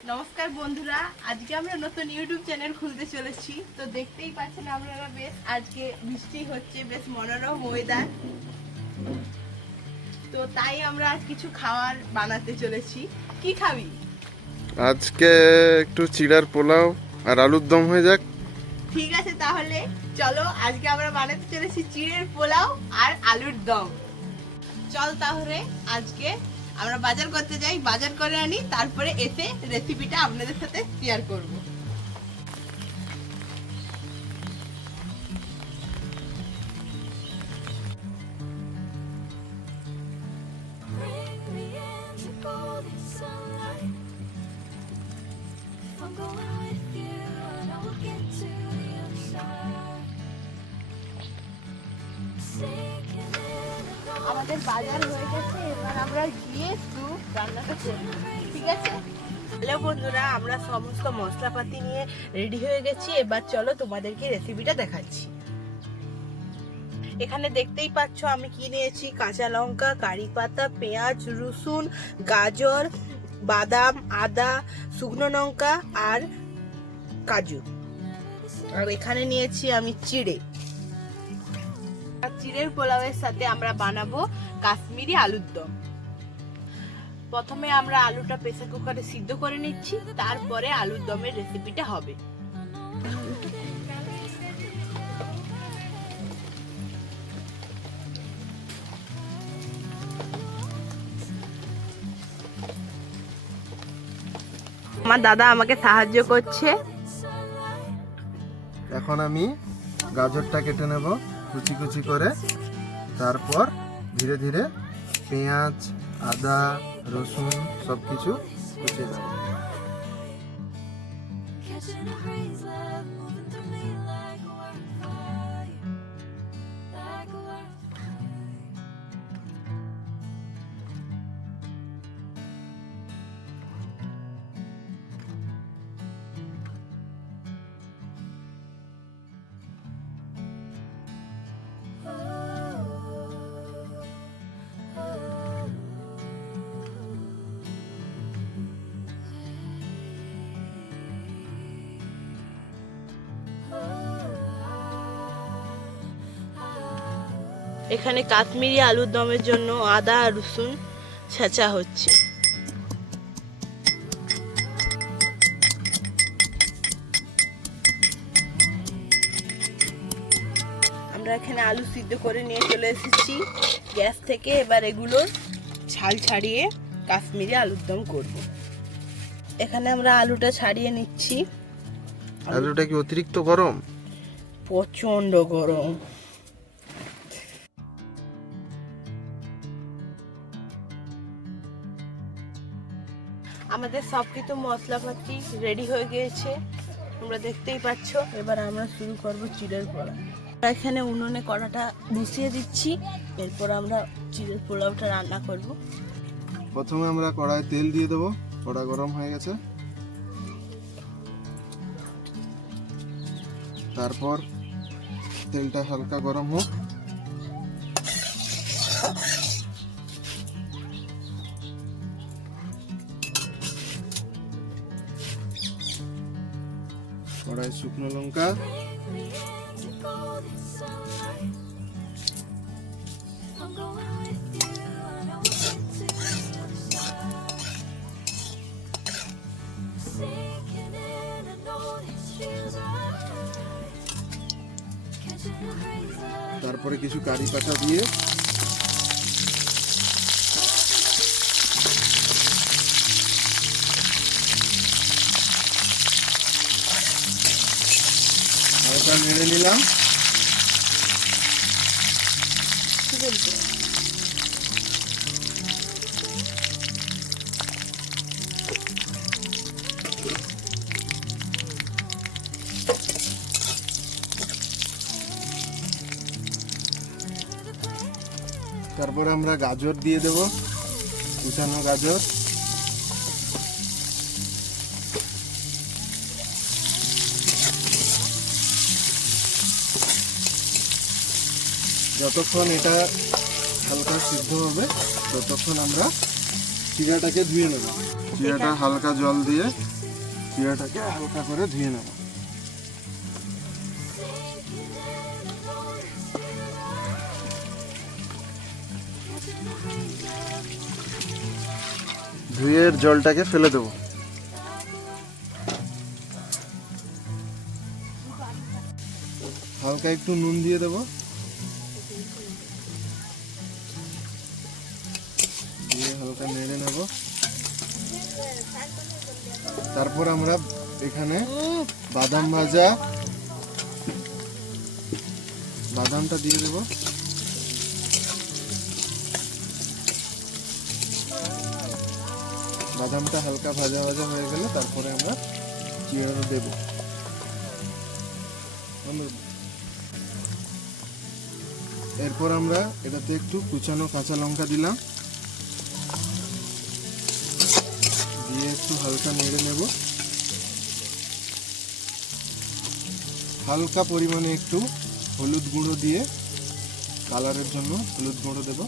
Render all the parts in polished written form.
নমস্কার বন্ধুরা, আজকে আমরা নতুন ইউটিউব চ্যানেল খুলতে চলেছি। তো দেখতেই পাচ্ছেন আপনারা, বেশ আজকে বৃষ্টি হচ্ছে, বেশ মনোরম ওয়েদার। তো তাই আমরা আজ কিছু খাবার বানাতে চলেছি। কি খাবি? আজকে একটু চিড়ার পোলাও আর আলুর দম হয়ে যাক। ঠিক আছে, তাহলে চলো আজকে আমরা বানাতে চলেছি চিড়ের পোলাও আর আলুর দম। চল তাহলে আজকে আমরা বাজার করতে যাই, বাজার করে আনি, তারপরে এসে রেসিপিটা আপনাদের সাথে শেয়ার করব। আমাদের বাজার হয়ে গেছে, এবার আমরা গিয়ে একটু রান্নাটা করব, ঠিক আছে? হ্যালো বন্ধুরা, আমরা সমস্ত মশলাপাতি নিয়ে রেডি হয়ে গেছি। এবার চলো তোমাদেরকে রেসিপিটা দেখাচ্ছি। এখানে দেখতেই পাচ্ছ আমি কি নিয়েছি: কাঁচা লঙ্কা, কারি পাতা, পেঁয়াজ, রসুন, গাজর, বাদাম, আদা, শুকনো লঙ্কা আর কাজু। আর এখানে নিয়েছি আমি চিড়ে। চিড়ের পোলাওয়ের সাথে আমরা বানাবো কাশ্মীরি আলুর দম। প্রথমে আমরা আলুটা প্রেসার কুকারে সিদ্ধ করে নিচ্ছি, তারপরে আলুর দমের রেসিপিটা হবে। আমার দাদা আমাকে সাহায্য করছে। এখন আমি গাজরটা কেটে নেব কুচি কুচি করে, তারপর ধীরে ধীরে পেঁয়াজ, আদা, রসুন সব কিছু কুচিয়ে দেব। এখানে কাশ্মীরি আলুর দমের জন্য আদা আর রসুন ছেঁচা হচ্ছে। আমরা এখানে আলু সিদ্ধ করে নিয়ে চলে এসেছি গ্যাস থেকে। এবার এগুলো ছাল ছাড়িয়ে কাশ্মীরি আলুর দম করব। এখানে আমরা আলুটা ছাড়িয়ে নিচ্ছি। আলুটা কি অতিরিক্ত গরম? প্রচন্ড গরম। আমাদের সবকিছু মশলাপাতি রেডি হয়ে গিয়েছে, তোমরা দেখতেই পাচ্ছ। এবার আমরা শুরু করব চিড়ের পোলাও। এখানে উনুনে কড়াটা বসিয়ে দিচ্ছি, এরপর আমরা চিড়ের পোলাওটা রান্না করব। প্রথমে আমরা কড়াই তেল দিয়ে দেবো। কড়া গরম হয়ে গেছে, তারপর তেলটা হালকা গরম হোক। কড়াই শুকনো লঙ্কা, তারপরে কিছু কারি পাতা দিয়ে হালকা নেড়ে নিলাম। তারপরে আমরা গাজর দিয়ে দেব, কুচানো গাজর। যতক্ষণ এটা হালকা সিদ্ধ হবে ততক্ষণ আমরা চিড়াটাকে ধুয়ে নেব। চিড়াটা হালকা জল দিয়ে চিড়াটাকে হালকা করে ধুয়ে নেব। ধুয়ে জলটাকে ফেলে দেবো। হালকা একটু নুন দিয়ে দেবো, দিয়ে হালকা নেড়ে নেব। তারপর আমরা এখানে বাদাম ভাজা, বাদামটা দিয়ে দেবো। বাদামটা হালকা ভাজা ভাজা হয়ে গেলে তারপরে আমরা চিড়াটা দেব। এরপর আমরা এটাতে একটু কুচানো কাঁচা লঙ্কা দিলাম, দিয়ে একটু হালকা নেড়ে নেব। হালকা পরিমাণে একটু হলুদ গুঁড়ো দিয়ে কালারের জন্য হলুদ গুঁড়ো দেব।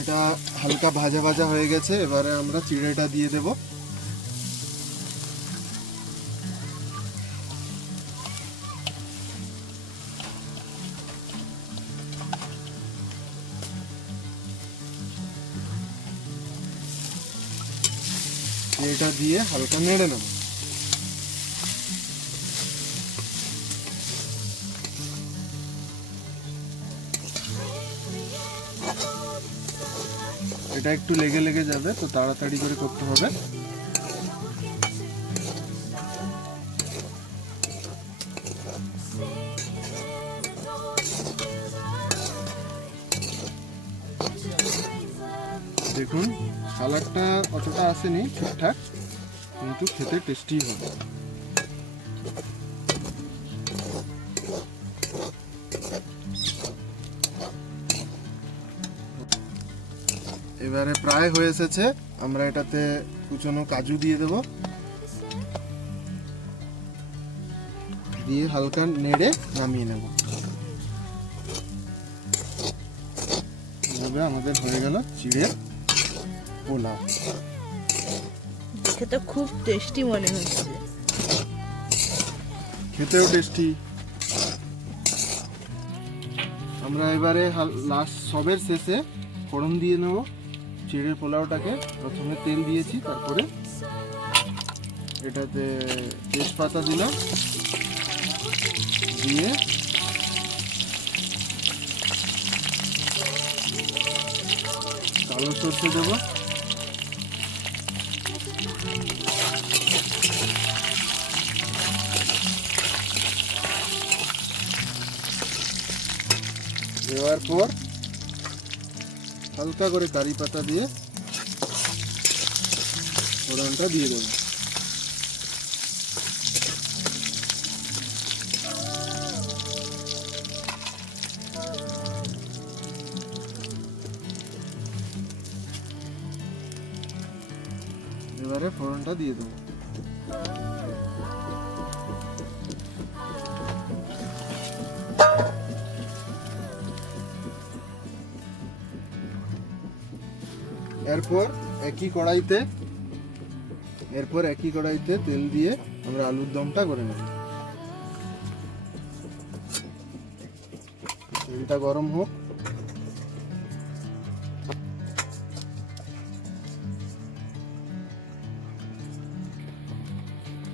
এটা হালকা ভাজা ভাজা হয়ে গেছে, এবারে আমরা চিড়েটা দিয়ে দেব। চিড়েটা দিয়ে হালকা নেড়ে নেব। এটা একটু লেগে লেগে যাবে, তো তাড়াতাড়ি করে করতে হবে। দেখুন কালারটা অতটা আসেনি ঠিকঠাক, কিন্তু খেতে টেস্টি হবে। এবারে প্রায় হয়ে এসেছে, আমরা এটাতে কুচনো কাজু দিয়ে দেব, দিয়ে হালকা নেড়ে নামিয়ে নেব। এভাবে আমাদের হয়ে গেল চিড়ের পোলাও। খেতে খুব টেস্টি মনে হচ্ছে। খেতেও টেস্টি। আমরা এবারে লাস্ট সবের শেষে ফোড়ন দিয়ে নেব চিড়ের পোলাওটাকে। প্রথমে তেল দিয়েছি, তারপরে এটাতে তেজপাতা দিলাম, দিয়ে কালো সরষে দেবো, দেওয়ার পর হালকা করে কারি পাতা দিয়ে ফোড়নটা দিয়ে দেবো। এবারে ফোড়নটা দিয়ে দেবো। এরপর একই কড়াইতে তেল দিয়ে আমরা আলুর দমটা করে নেব। তেলটা গরম হোক।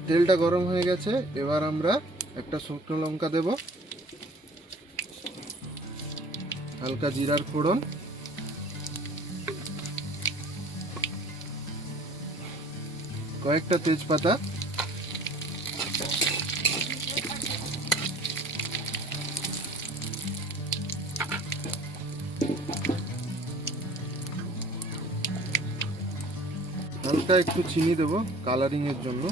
তেলটা গরম হয়ে গেছে, এবার আমরা একটা শুকনো লঙ্কা দেব, হালকা জিরার ফোড়ন, কয়েকটা তেজপাতা, হালকা একটু চিনি দেব কালারিং এর জন্য,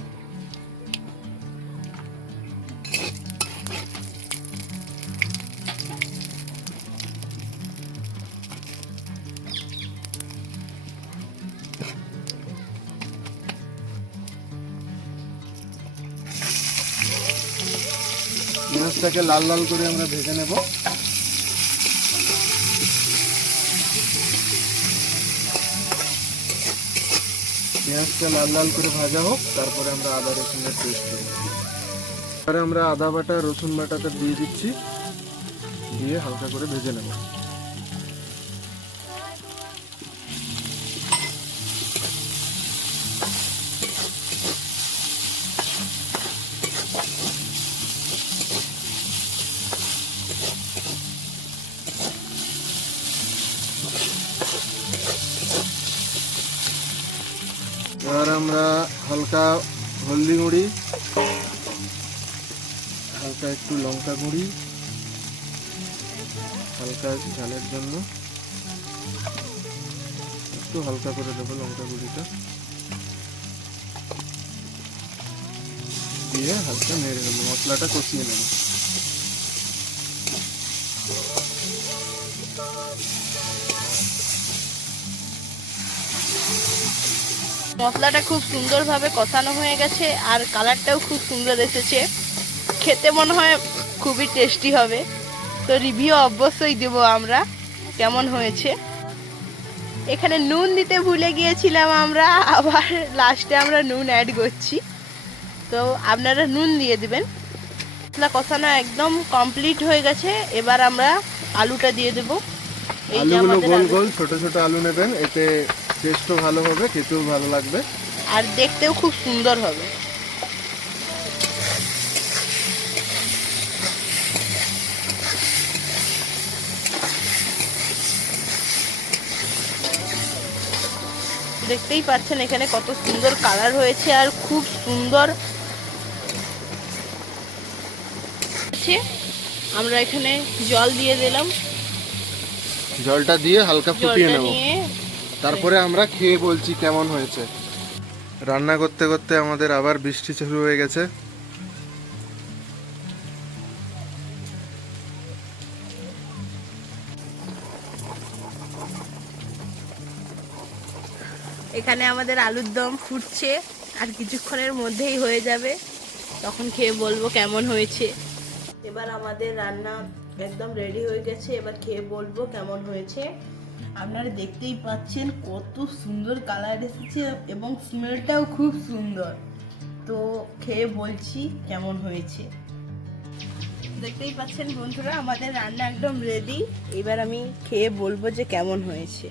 পেঁয়াজটাকে লাল লাল করে আমরা ভেজে নেব। পেঁয়াজটা লাল লাল করে ভাজা হোক, তারপরে আমরা আদা রসুনের পেস্ট দেব। এবারে আমরা আদা বাটা রসুন বাটাটা দিয়ে দিচ্ছি, দিয়ে হালকা করে ভেজে নেব। এবার আমরা হালকা হলদি গুঁড়ি, হালকা একটু লঙ্কা গুঁড়ি, হালকা ঝালের জন্য একটু হালকা করে দেবো লঙ্কা গুঁড়িটা, দিয়ে হালকা নেড়ে নেবো, মশলাটা কষিয়ে নেব। মশলাটা খুব সুন্দরভাবে কষানো হয়ে গেছে আর কালারটাও খুব সুন্দর এসেছে। খেতে মনে হয় খুবই টেস্টি হবে। তো রিভিউ অবশ্যই দেবো আমরা কেমন হয়েছে। এখানে নুন দিতে ভুলে গিয়েছিলাম আমরা, আবার লাস্টে আমরা নুন অ্যাড করছি, তো আপনারা নুন দিয়ে দিবেন। মশলা কষানো একদম কমপ্লিট হয়ে গেছে। এবার আমরা আলুটা দিয়ে দেবো। আলুগুলো গোল গোল ছোট ছোট আলু নেবেন, এতে টেস্টও ভালো হবে, খেতেও ভালো লাগবে আর দেখতেও খুব সুন্দর হবে। দেখতেই পাচ্ছেন এখানে কত সুন্দর কালার হয়েছে আর খুব সুন্দর। আমরা এখানে জল দিয়ে দিলাম, জলটা দিয়ে হালকা ফুটিয়ে জলটা নেব, নিয়ে তারপরে আমরা খেয়ে বলছি কেমন হয়েছে। রান্না করতে করতে আমাদের আবার বৃষ্টি শুরু হয়ে গেছে। এখানে আমাদের আলুর দম ফুটছে আর কিছুক্ষণের মধ্যেই হয়ে যাবে, তখন খেয়ে বলবো কেমন হয়েছে। এবার আমাদের রান্না একদম রেডি হয়ে গেছে, এবার খেয়ে বলবো কেমন হয়েছে। আপনারা দেখতেই পাচ্ছেন কত সুন্দর কালার এসেছে এবং স্মেলটাও খুব সুন্দর। তো খেয়ে বলছি কেমন হয়েছে। দেখতেই পাচ্ছেন বন্ধুরা আমাদের রান্না একদম রেডি। এবার আমি খেয়ে বলবো যে কেমন হয়েছে।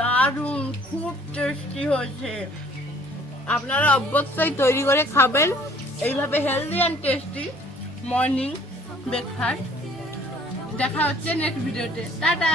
দারুণ, খুব টেস্টি হয়েছে। আপনারা অবশ্যই তৈরি করে খাবেন এইভাবে healthy and tasty morning breakfast. দেখা হচ্ছে নেক্সট ভিডিওতে। টাটা।